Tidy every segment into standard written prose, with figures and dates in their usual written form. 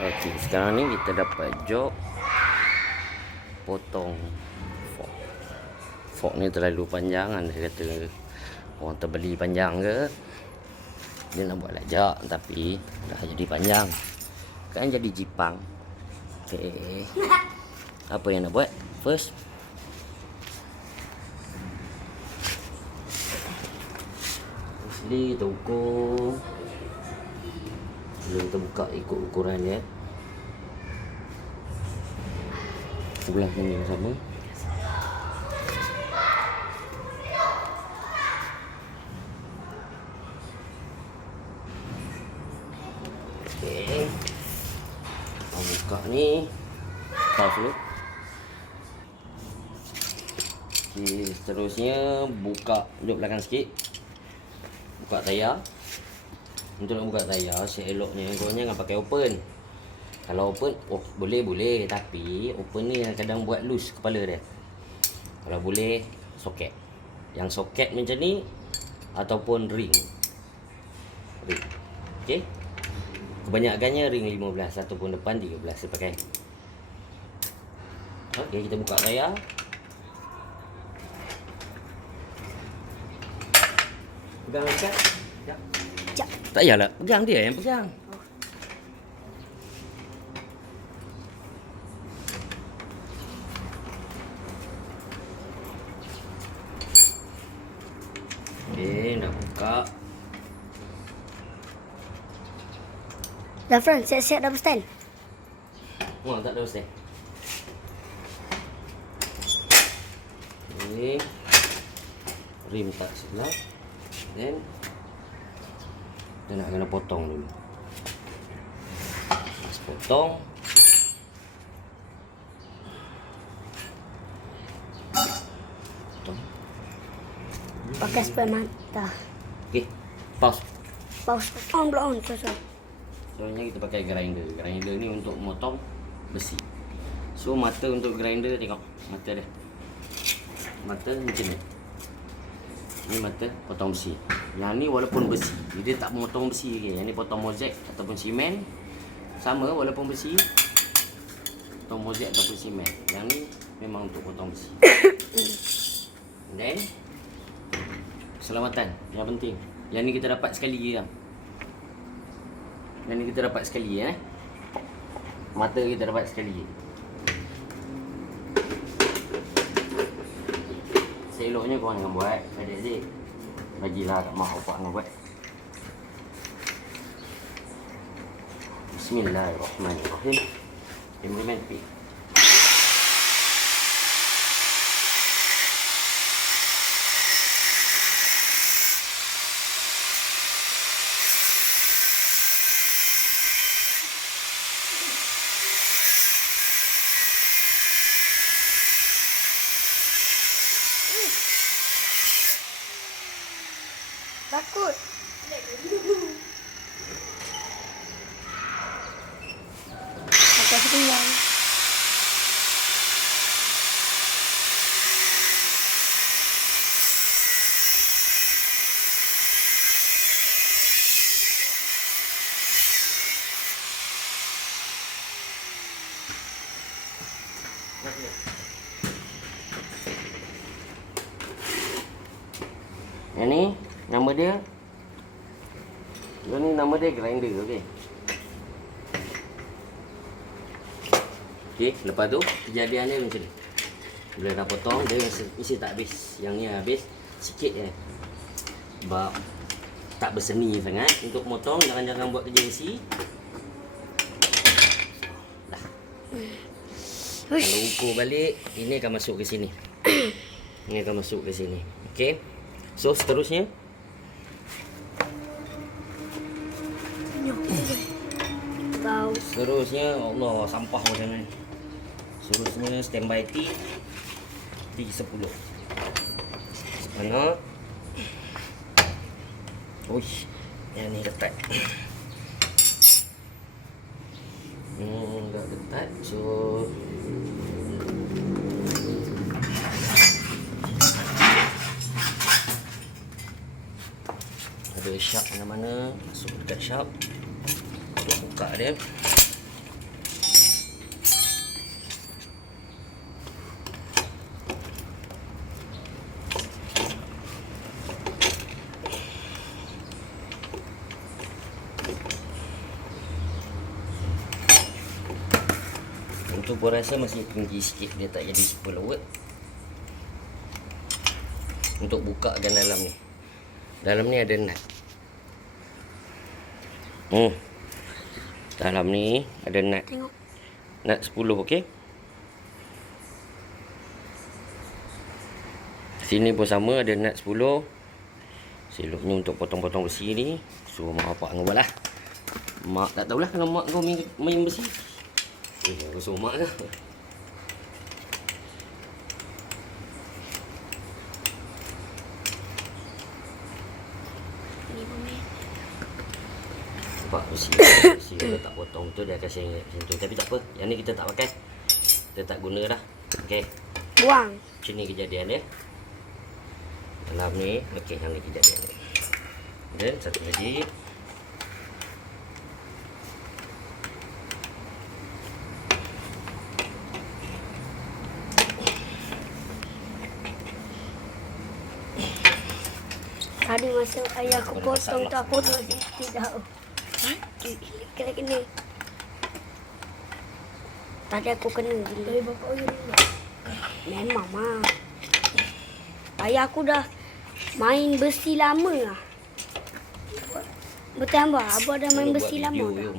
Okey, sekarang ni kita dapat job potong fork. Fork ni terlalu panjang kan, dia kata orang terbeli panjang ke. Dia nak buat lajak tapi dah jadi panjang. Kan jadi jipang. Okey. Apa yang nak buat? First, kita ukur. Kita buka ikut ukuran dia. Sebelah sini yang sama. Okey. Buka ni. Pause dulu. Okey, seterusnya buka duduk belakang sikit. Buka tayar. Untuk nak buka tayar, seeloknya korang jangan pakai open. Kalau open, boleh, tapi open ni kadang buat loose kepala dia. Kalau boleh, soket. Yang soket macam ni ataupun ring. Okey. Kebanyakannya ring 15 ataupun depan 13 saya pakai. Okey, kita buka tayar. Pegang dekat. Tak payahlah, pegang, dia yang pegang. Okey, nak buka. Zafran, siap-siap double stand. Oh, tak ada ustaz. Okey. Rim tak sebelah. Then kita nak kena potong dulu. Lepas potong, Pakai spray mata. okey, pause. Pause. On. Terus. Soalnya kita pakai grinder. Grinder ni untuk motong besi. So mata untuk grinder, tengok mata dia. Mata macam ni. Ni mata potong besi. Yang ni walaupun besi, dia tak memotong besi lagi. Yang ni potong mozaik ataupun simen. Sama walaupun besi, potong mozaik ataupun simen. Yang ni memang untuk potong besi. Then keselamatan yang penting. Yang ni kita dapat sekali je. Yang ni kita dapat sekali Mata kita dapat sekali je. Seloknya korang jangan buat adik-adik. Bagilah kat mak opak nak buat. Bismillahirrahmanirrahim. Implement P. Takut. Pakai setinggal. Yang ni nama dia. Yang ni nama dia grinder, okey. Okey, lepas tu kejadian dia macam ni. Bila dah potong dia mesti tak habis. Yang ni habis sikit je. Sebab tak berseni sangat untuk potong, jangan buat kerja besi. Dah. Kalau ukur balik, ini akan masuk ke sini. Ini akan masuk ke sini. Okey. So seterusnya Allah, sampah macam ni. Seterusnya standby T10. Mana? Uish, yang ni ketat. Dah ketat. So ada sharp mana-mana, masuk dekat sharp untuk buka dia. Untuk pun rasa masih tinggi sikit, dia tak jadi super lewat. Untuk bukakan dalam ni. Dalam ni ada nut. Dalam ni ada nut. Tengok. Nut 10, okey? Sini pun sama, ada nut 10. Selopnya untuk potong-potong besi ni. Suruh mak bapak kau buat lah. Mak tak tahulah kalau mak kau main besi. Aku suruh mak lah. Nampak besi kalau tak potong tu dia akan sengit macam tu. Tapi tak apa, yang ni kita tak pakai. Kita tak guna dah. Okey. Buang. Macam ni kejadian dia. Dalam ni, okey, yang ni kejadian dia. Dan satu lagi. Tadi masa ayah aku potong tu aku tu tidak. Kena. Tadi aku kena gila. Dari bapak ayah dulu. Memang mah. Ayah aku dah main besi lama lah. Betul abah? Abah dah main besi lama dah.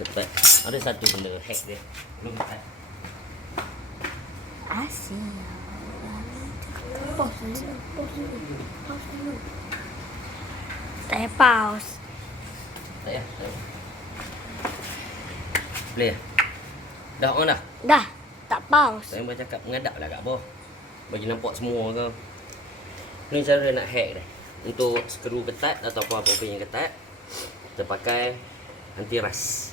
Tepat. Ada satu benda hack dia. Belum tepat. Asyik. Pause dulu. Tak payah pause. Tak payah. Play. Dah on dah? Dah. Tak pause. Saya bercakap mengadap lah kat bawah. Bagi nampak semua ke. Ni cara nak hack dia. Untuk skru ketat atau apa-apa yang ketat, kita pakai anti rust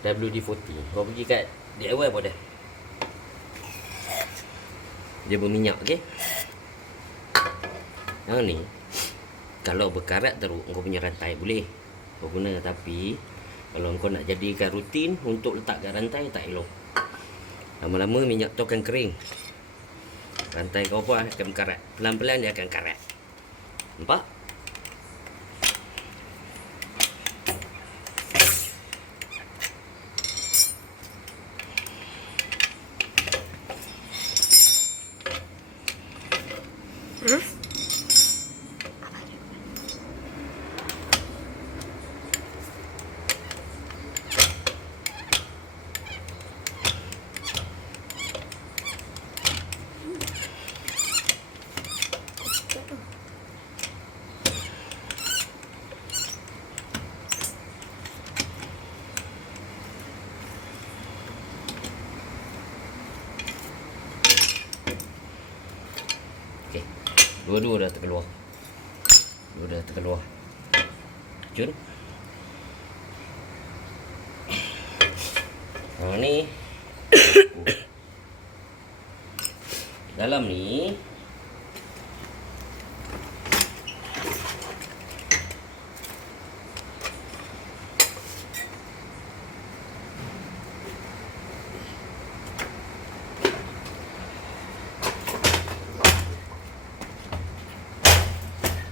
WD-40. Kau pergi kat DIY apa dah? Dia berminyak, okey? Yang ni kalau berkarat teruk, kau punya rantai boleh kau guna, tapi kalau kau nak jadikan rutin untuk letakkan rantai, tak elok. Lama-lama minyak tu akan kering. Rantai kau pun akan berkarat. Pelan-pelan dia akan karat. Nampak? Okey. Dua-dua dah terkeluar. Jun. Ni. Dalam ni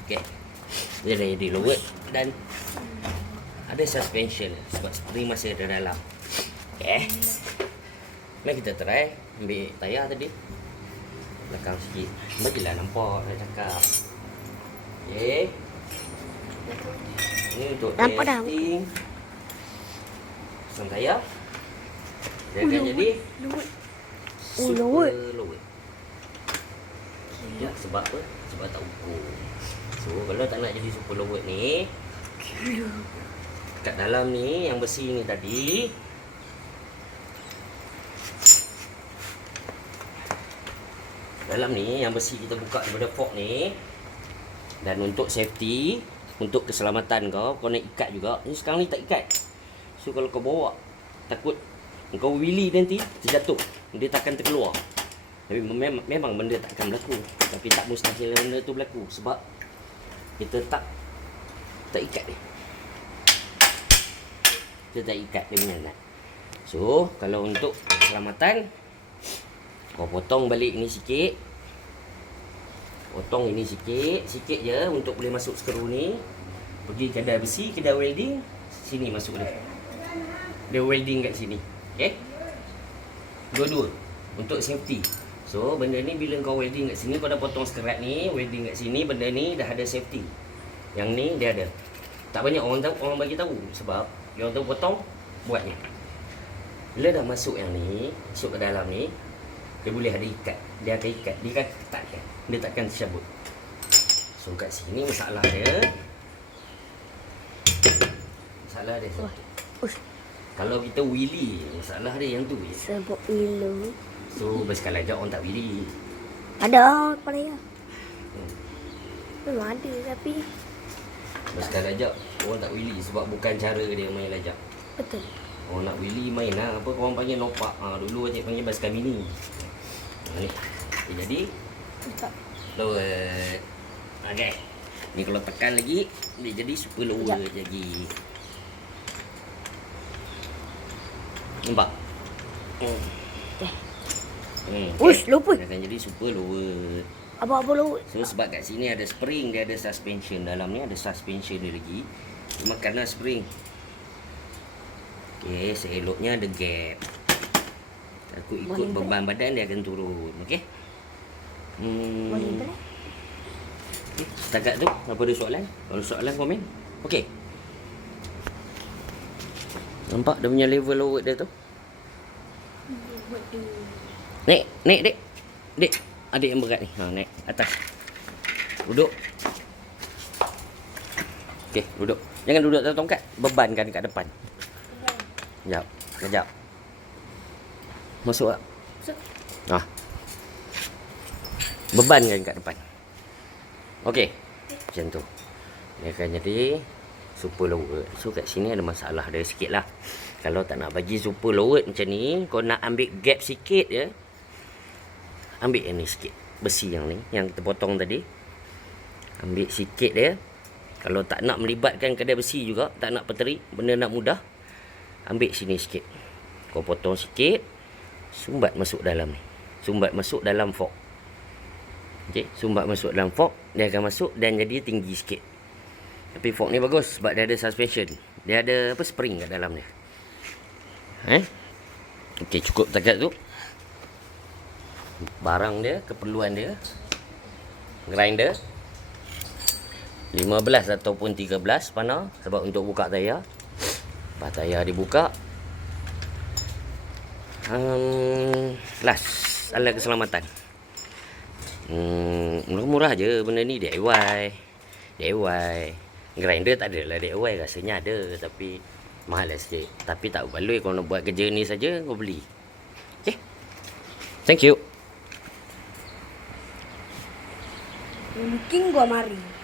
okey. Dia dah jadi lewat dan ada suspension sebab spring masih ada dalam. Okey. Mari kita try ambil tayar tadi. Belakang sikit. Bagilah nampak dah cakap. Okey. Ini untuk Nampak dah. testing. Pasang tayar. Dia akan jadi super lewat. Ya, sebab apa? Sebab tak ukur. So, kalau tak nak jadi super lewat ni, kat dalam ni, yang besi ni tadi, dalam ni, yang besi kita buka daripada fork ni, dan untuk safety, untuk keselamatan kau nak ikat juga. Ni sekarang ni tak ikat. So, kalau kau bawa, takut kau wheelie nanti, terjatuh. Dia takkan terkeluar. Tapi memang benda tak akan berlaku. Tapi tak mustahil benda tu berlaku. Sebab kita tak ikat dia. kita tak ikat dia punya nut. So, kalau untuk keselamatan, kau potong balik ni sikit. Potong ini sikit. Sikit je untuk boleh masuk skru ni. Pergi kedai besi, kedai welding. Sini masuk dia. Dia welding kat sini. Okay? Dua-dua. Untuk safety. So, benda ni bila kau welding kat sini, kau dah potong skerat ni, welding kat sini, benda ni dah ada safety. Yang ni dia ada. Tak banyak orang tahu, orang bagi tahu. Sebab dia orang tahu potong, buat ni. Bila dah masuk yang ni, masuk ke dalam ni, dia boleh ada ikat. Dia akan ikat. Dia akan ketatkan. Dia takkan tercabut. So kat sini masalah dia. Masalah dia. Kalau kita wheelie, masalah dia yang tu. Sebab wheelie. So basikal lajak orang tak wheelie. Ada pada ya. Memang ada tapi Basikal lajak orang tak wheelie sebab bukan cara dia main lajak. betul. Orang nak wheelie main lah. Apa korang panggil nopak. Dulu Acik panggil basikal mini. Ni. Okay, jadi Tak. lower. Okay. Ni kalau tekan lagi, dia jadi super lower lagi. Nampak? Ush, lupa. Dia akan jadi super lower. Apa-apa lu. So sebab kat sini ada spring, dia ada suspension. Dalam ni ada suspension dia lagi. Cuma kerana spring. Okay, seeloknya ada gap. Aku ikut beban badan dia akan turun. Okay? Boleh berat. Okay, setakat tu, apa ada soalan? Kalau soalan komen. Okay. Nampak dia punya level load dia tu? Naik, naik dek. Dek, adik yang berat ni. Naik atas. Duduk. Okey, duduk. Jangan duduk atas tongkat. Bebankan kat depan. Sekejap. Sekejap. Masuk tak? Masuk. Bebankan kat depan. Okey. Macam tu. Dia akan jadi super lower. So kat sini ada masalah dia sikit lah. Kalau tak nak bagi super lower macam ni, kau nak ambil gap sikit je. Ambil yang ni sikit. Besi yang ni, yang kita potong tadi. Ambil sikit dia. Kalau tak nak melibatkan kedai besi juga, tak nak peteri, benda nak mudah, ambil sini sikit. Kau potong sikit. Sumbat masuk dalam ni. Sumbat masuk dalam fork. Okay, sumbat masuk dalam fork. Dia akan masuk dan jadi tinggi sikit. Tapi fork ni bagus sebab dia ada suspension. Dia ada apa, spring kat dalam dia. Okey, cukup takat tu. Barang dia, keperluan dia. Grinder 15 ataupun 13 panah sebab untuk buka tayar. Lepas tayar dibuka. Last, alat keselamatan. Murah-murah je benda ni, DIY. Grinder tak adalah DIY, rasanya ada tapi mahal lah sikit. Tapi tak baloi kalau nak buat kerja ni saja, kau beli. Okay. Thank you. Mungkin gua mari.